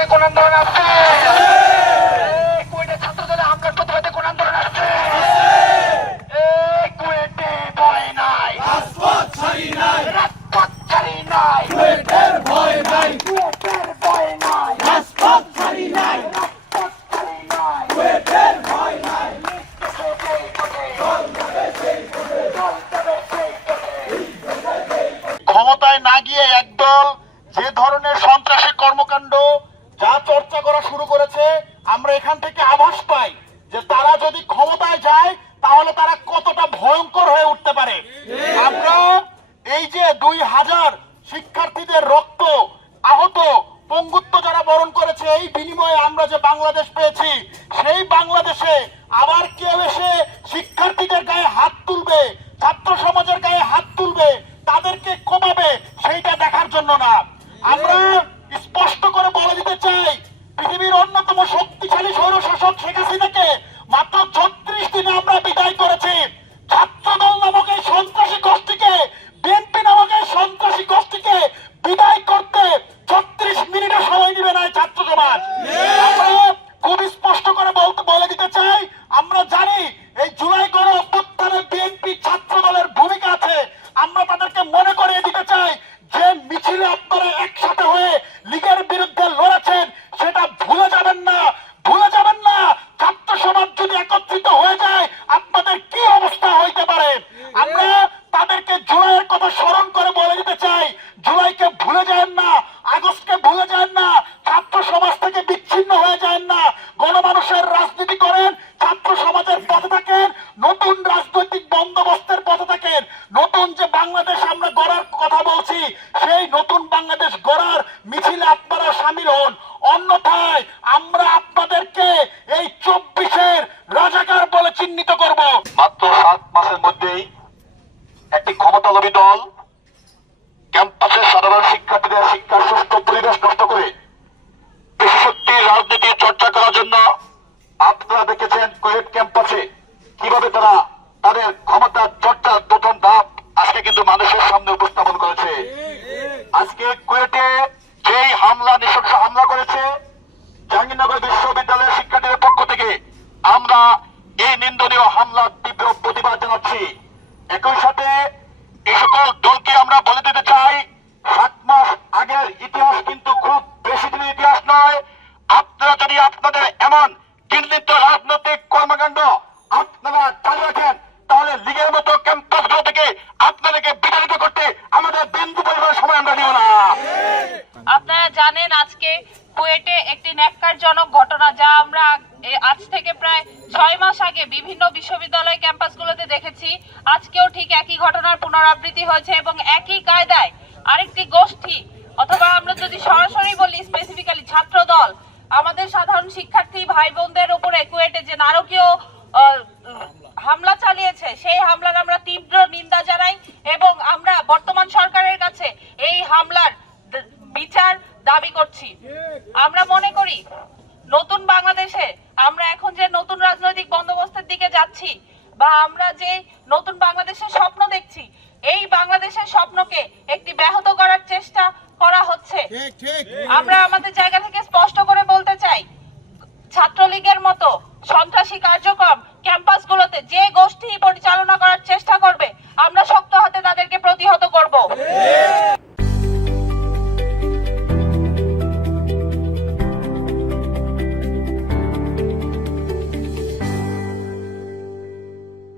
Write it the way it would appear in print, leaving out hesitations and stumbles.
প্রতিবাদে কোন আন্দোলন আসছে? কুয়েটের ছাত্র দলের হামলার প্রতিবাদে কোন আন্দোলন আসছে? কুয়েটে ভয় নাই, রাজপথ ছাড়ি নাই, রাজপথ ছাড়ি নাই, কুয়েটের ভয় নাই, কুয়েটের ভয় নাই, রাজপথ ছাড়ি নাই, রাজপথ ছাড়ি নাই, কুয়েটের ভয় নাই। ক্ষমতায় না গিয়ে একদল যে ধরনের সন্ত্রাসী কর্মকাণ্ড যা চর্চা করা শুরু করেছে, আমরা এখান থেকে আভাস পাই যে তারা যদি ক্ষমতায় যায় তাহলে তারা কতটা ভয়ঙ্কর হয়ে উঠতে পারে। আমরা এই যে 2000 শিক্ষার্থীদের রক্ত, আহত, পঙ্গুত্ব যারা বরণ করেছে, এই বিনিময়ে আমরা যে বাংলাদেশ পেয়েছি, সেই বাংলাদেশে আবার কেউ এসে শিক্ষার্থীদের গায়ে হাত তুলবে, ছাত্র সমাজের গায়ে হাত তুলবে, তাদেরকে কমাবে, সেইটা দেখার জন্য না। আমরা স্পষ্ট করে বলে দিতে চাই, পৃথিবীর অন্যতম শক্তিশালী স্বৈরশাসক শেখ হাসিনাকে মাত্র 36 দিনে আমরা বিদায় করেছি। ছাত্রদল নামক এই সন্ত্রাসী গোষ্ঠীকে, বিএনপি নামক এই সন্ত্রাসী গোষ্ঠীকে বিদায় করতে 36 মিনিটের সময় নিবে না ছাত্র সমাজ। আমরা খুব স্পষ্ট করে বলে দিতে চাই, আমরা জানি এই জুলাই গণ অভ্যুত্থানে বিএনপি ছাত্র দলের ভূমিকা আছে। আমরা তাদেরকে মনে করিয়ে দিতে চাই, যে মিছিলে আপনারা একসাথে হয়ে লীগের বিরুদ্ধে লড়েছেন, সেটা ভুলে যাবেন না, ভুলে যাবেন না। ছাত্র সমাজ যদি একত্রিত হয়ে যায়, আপনাদের কি অবস্থা হইতে পারে। আমরা তাদেরকে জুলাইয়ের কথা স্মরণ করে বলে দিতে চাই, জুলাইকে ভুলে যান না, আগস্টকে ভুলে যান না, ছাত্র সমাজ থেকে বিচ্ছিন্ন হয়ে যান না। গণমানুষের রাজনীতি করেন, ছাত্র সমাজের পথে থাকেন, নতুন রাজনৈতিক বন্দোবস্তের পথে থাকেন। নতুন যে বাংলাদেশ আমরা গড়ার কথা বলছি, সেই নতুন বাংলাদেশ গড়ার মিছিলে আপনারা সামিল হন। অন্যথায় আমরা আপনাদেরকে এই 24-এর রাজাকার বলে চিহ্নিত করব। মাত্র 7 মাসের মধ্যেই একটি ক্ষমতালোভী দল ক্যাম্পাসের সাধারণ শিক্ষার্থীদের শিক্ষার সুষ্ঠু পরিবেশ নষ্ট করে পেশি শক্তির রাজনীতির চর্চা করার জন্য, আপনারা দেখেছেন কুয়েট ক্যাম্পাসে কিভাবে তারা তাদের ক্ষমতার চর্চার প্রথম ধাপ আজকে কিন্তু মানুষের সামনে উপস্থাপন করেছে। আজকে কুয়েটে যেই হামলা, নৃশংস হামলা করেছে জাহাঙ্গীরনগর বিশ্ববিদ্যালয়ের শিক্ষার্থীদের পক্ষ থেকে, আমরা এই নিন্দনীয় হামলার তীব্র প্রতিবাদ জানাচ্ছি। একই সাথে এই সকল দলকে আমরা বলে দিতে চাই, 7 মাস আগের ইতিহাস কিন্তু খুব বেশি দিনের ইতিহাস নয়। আপনারা যদি আপনাদের এমন ঘৃণিত রাজনৈতিক কর্মকাণ্ড আপনারা চালু রাখেন, তাহলে লীগের মতো ক্যাম্পাসগুলো থেকে আপনাদেরকে বিতাড়িত করতে আমাদের বিন্দু পরিমাণ সময় আমরা নিব না। আপনারা জানেন, আজকে কুয়েটে একটি ন্যাক্কারজনক ঘটনা, যা আমরা আজ থেকে প্রায় 6 মাস আগে বিভিন্ন বিশ্ববিদ্যালয় ক্যাম্পাসগুলোতে দেখেছি। আজকেও ঠিক একই ঘটনার পুনরাবৃত্তি হয়েছে এবং একই কায়দায় আরেকটি গোষ্ঠী, অথবা আমরা যদি সরাসরি বলি স্পেসিফিক্যালি ছাত্র দল, আমাদের সাধারণ শিক্ষার্থী ভাই বোনদের উপরে কুয়েটে যে নারকীয় হামলা চালিয়েছে, সেই হামলার আমরা তীব্র নিন্দা জানাই এবং আমরা বর্তমান সরকারের কাছে এই হামলার বিচার দাবি করছি। আমরা মনে করি নতুন বাংলাদেশে আমরা এখন যে নতুন রাজনৈতিক বন্দোবস্তের দিকে যাচ্ছি, বা আমরা যে নতুন বাংলাদেশের স্বপ্ন দেখছি, এই বাংলাদেশের স্বপ্নকে একটি ব্যাহত করার চেষ্টা করা হচ্ছে। আমরা আমাদের জায়গা থেকে